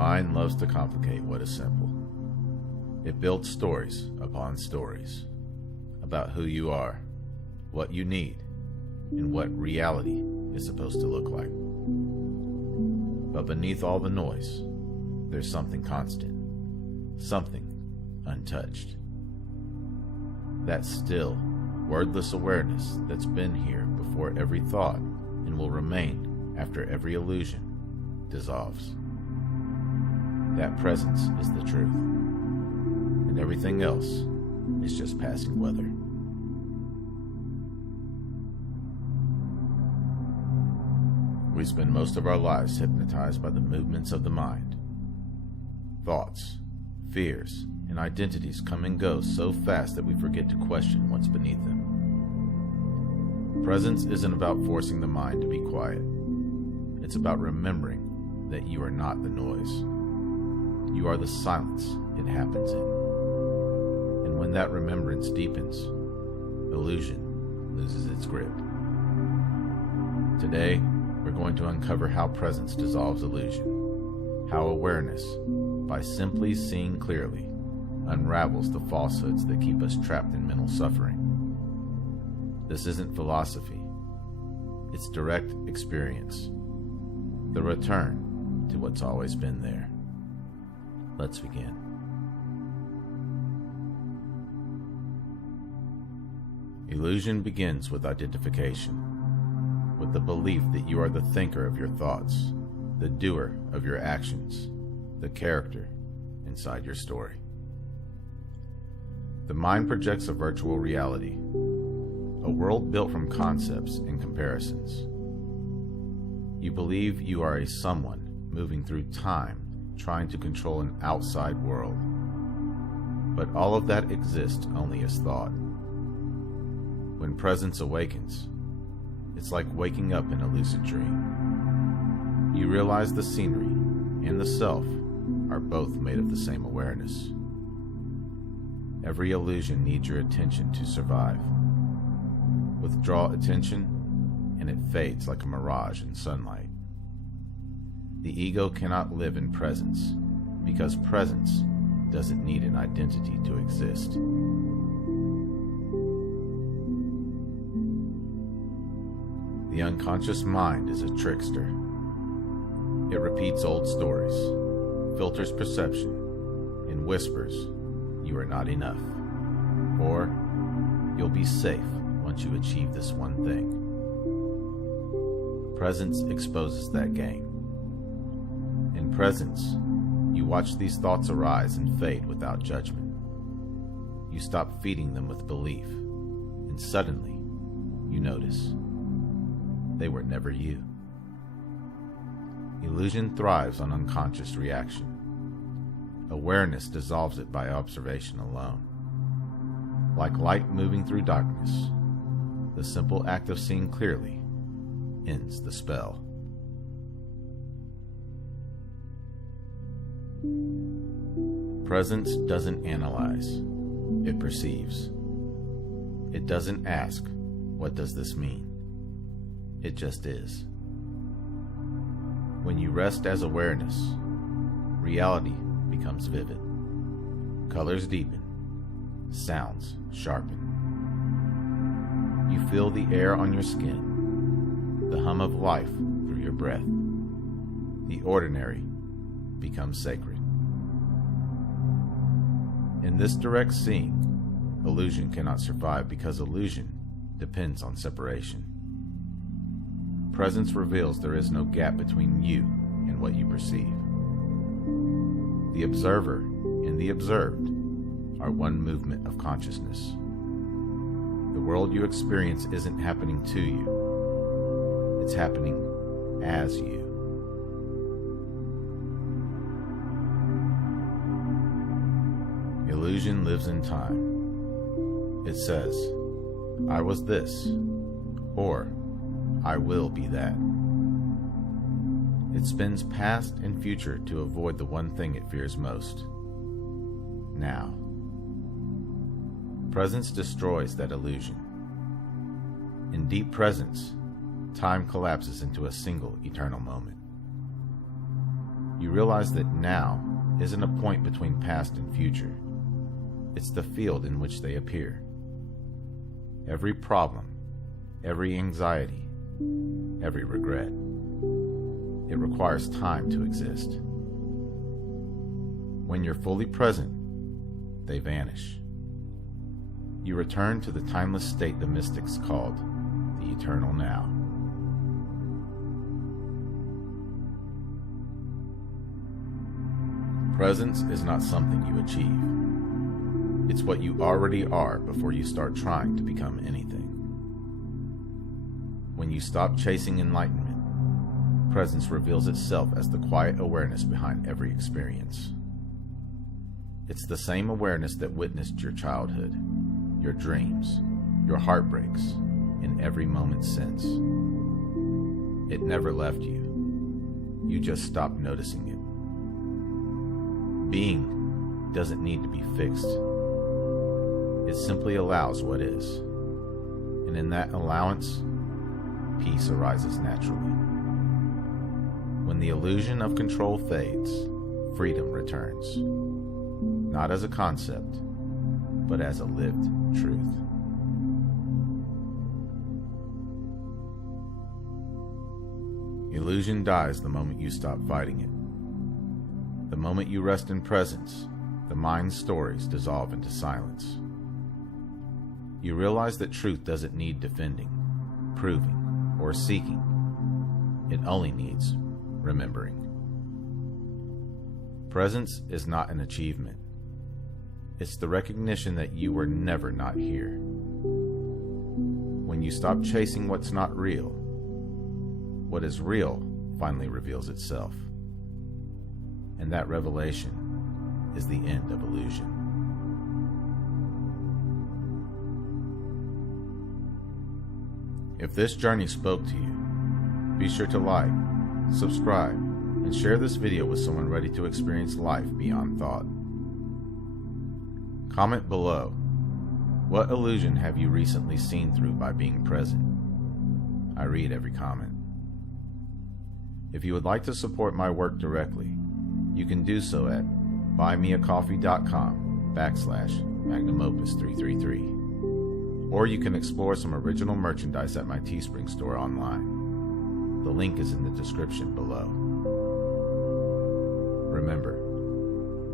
mind loves to complicate what is simple. It builds stories upon stories about who you are, what you need, and what reality is supposed to look like. But beneath all the noise, there's something constant, something untouched. That still, wordless awareness that's been here before every thought and will remain after every illusion dissolves. That presence is the truth, and everything else is just passing weather. We spend most of our lives hypnotized by the movements of the mind. Thoughts, fears, and identities come and go so fast that we forget to question what's beneath them. Presence isn't about forcing the mind to be quiet. It's about remembering that you are not the noise. You are the silence it happens in. And when that remembrance deepens, illusion loses its grip. Today, we're going to uncover how presence dissolves illusion, how awareness, by simply seeing clearly, unravels the falsehoods that keep us trapped in mental suffering. This isn't philosophy. It's direct experience. The return to what's always been there. Let's begin. Illusion begins with identification, with the belief that you are the thinker of your thoughts, the doer of your actions, the character inside your story. The mind projects a virtual reality, a world built from concepts and comparisons. You believe you are a someone moving through time, trying to control an outside world. But all of that exists only as thought. When presence awakens, it's like waking up in a lucid dream. You realize the scenery and the self are both made of the same awareness. Every illusion needs your attention to survive. Withdraw attention, and it fades like a mirage in sunlight. The ego cannot live in presence, because presence doesn't need an identity to exist. The unconscious mind is a trickster. It repeats old stories, filters perception, and whispers, "You are not enough," or "You'll be safe once you achieve this one thing." Presence exposes that game. In presence, you watch these thoughts arise and fade without judgment. You stop feeding them with belief, and suddenly, you notice they were never you. Illusion thrives on unconscious reaction. Awareness dissolves it by observation alone. Like light moving through darkness, the simple act of seeing clearly ends the spell. Presence doesn't analyze, it perceives. It doesn't ask, "What does this mean?" It just is. When you rest as awareness, reality becomes vivid. Colors deepen, sounds sharpen. You feel the air on your skin, the hum of life through your breath. The ordinary becomes sacred. In this direct seeing, illusion cannot survive because illusion depends on separation. Presence reveals there is no gap between you and what you perceive. The observer and the observed are one movement of consciousness. The world you experience isn't happening to you. It's happening as you. Illusion lives in time. It says, "I was this," or "I will be that." It spins past and future to avoid the one thing it fears most: now. Presence destroys that illusion. In deep presence, time collapses into a single eternal moment. You realize that now isn't a point between past and future. It's the field in which they appear. Every problem, every anxiety, every regret. It requires time to exist. When you're fully present, they vanish. You return to the timeless state the mystics called the eternal now. Presence is not something you achieve. It's what you already are before you start trying to become anything. When you stop chasing enlightenment, presence reveals itself as the quiet awareness behind every experience. It's the same awareness that witnessed your childhood, your dreams, your heartbreaks, and every moment since. It never left you. You just stopped noticing it. Being doesn't need to be fixed. It simply allows what is. And in that allowance, peace arises naturally. When the illusion of control fades, freedom returns. Not as a concept, but as a lived truth. Illusion dies the moment you stop fighting it. The moment you rest in presence, the mind's stories dissolve into silence. You realize that truth doesn't need defending, proving, or seeking. It only needs remembering. Presence is not an achievement. It's the recognition that you were never not here. When you stop chasing what's not real, what is real finally reveals itself. And that revelation is the end of illusion. If this journey spoke to you, be sure to like, subscribe, and share this video with someone ready to experience life beyond thought. Comment below, what illusion have you recently seen through by being present? I read every comment. If you would like to support my work directly, you can do so at buymeacoffee.com/magnumopus333. Or you can explore some original merchandise at my Teespring store online. The link is in the description below. Remember,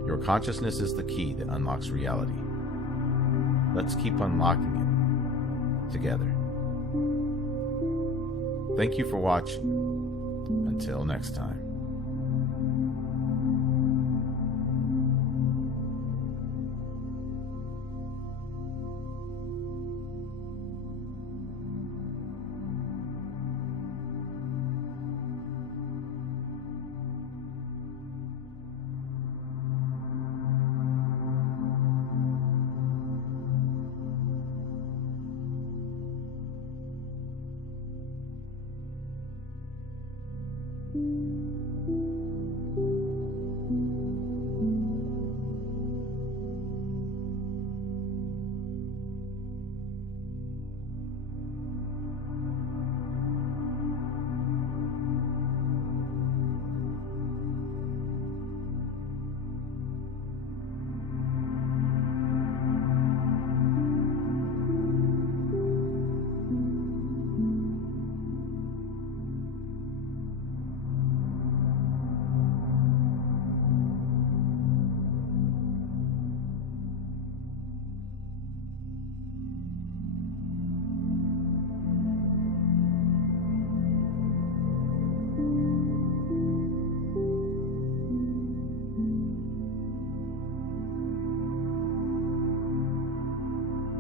your consciousness is the key that unlocks reality. Let's keep unlocking it together. Thank you for watching. Until next time.